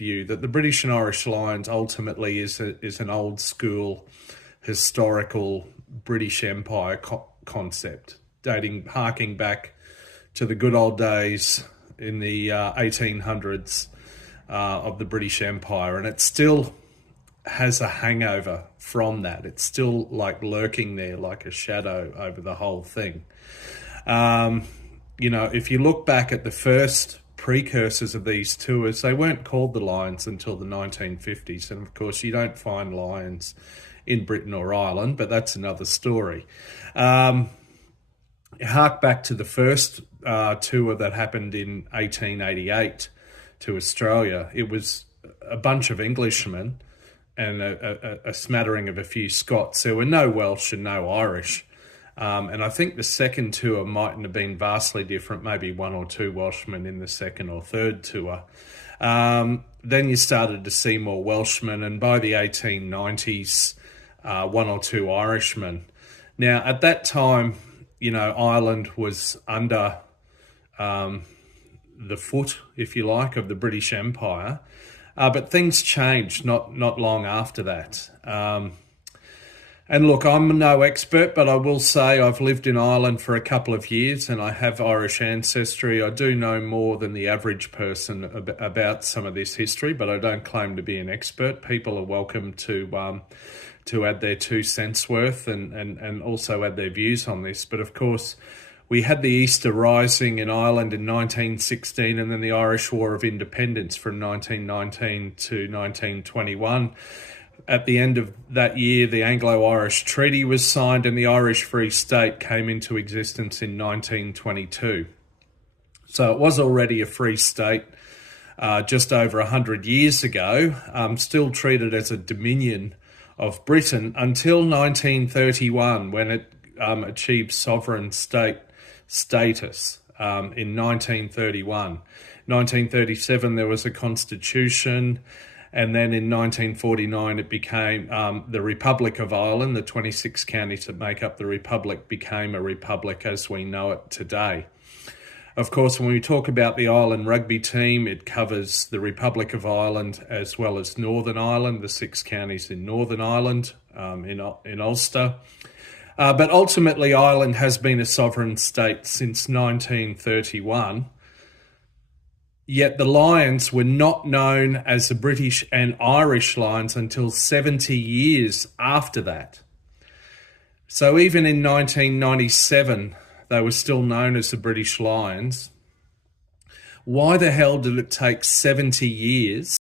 view that the British and Irish Lions ultimately is an old school historical British Empire concept, harking back to the good old days in the 1800s of the British Empire, and it still has a hangover from that. It's still like lurking there like a shadow over the whole thing. If you look back at the first precursors of these tours, they weren't called the Lions until the 1950s. And of course, you don't find lions in Britain or Ireland, but that's another story. Hark back to the first tour that happened in 1888 to Australia. It was a bunch of Englishmen and a smattering of a few Scots. There were no Welsh and no Irish. And I think the second tour mightn't have been vastly different, maybe one or two Welshmen in the second or third tour. Then you started to see more Welshmen, and by the 1890s, one or two Irishmen. Now, at that time, Ireland was under the foot, if you like, of the British Empire. But things changed not long after that. And look, I'm no expert, but I will say I've lived in Ireland for a couple of years and I have Irish ancestry. I do know more than the average person about some of this history, but I don't claim to be an expert. People are welcome to add their 2 cents worth and also add their views on this. But of course, we had the Easter Rising in Ireland in 1916 and then the Irish War of Independence from 1919 to 1921. At the end of that year, the Anglo-Irish Treaty was signed and the Irish Free State came into existence in 1922. So it was already a free state just over 100 years ago, still treated as a dominion of Britain until 1931, when it achieved sovereign state status in 1931. 1937, there was a constitution. And then in 1949, it became the Republic of Ireland. The 26 counties that make up the Republic became a republic as we know it today. Of course, when we talk about the Ireland rugby team, it covers the Republic of Ireland as well as Northern Ireland, the 6 counties in Northern Ireland, in Ulster. But ultimately, Ireland has been a sovereign state since 1931. Yet the Lions were not known as the British and Irish Lions until 70 years after that. So even in 1997, they were still known as the British Lions. Why the hell did it take 70 years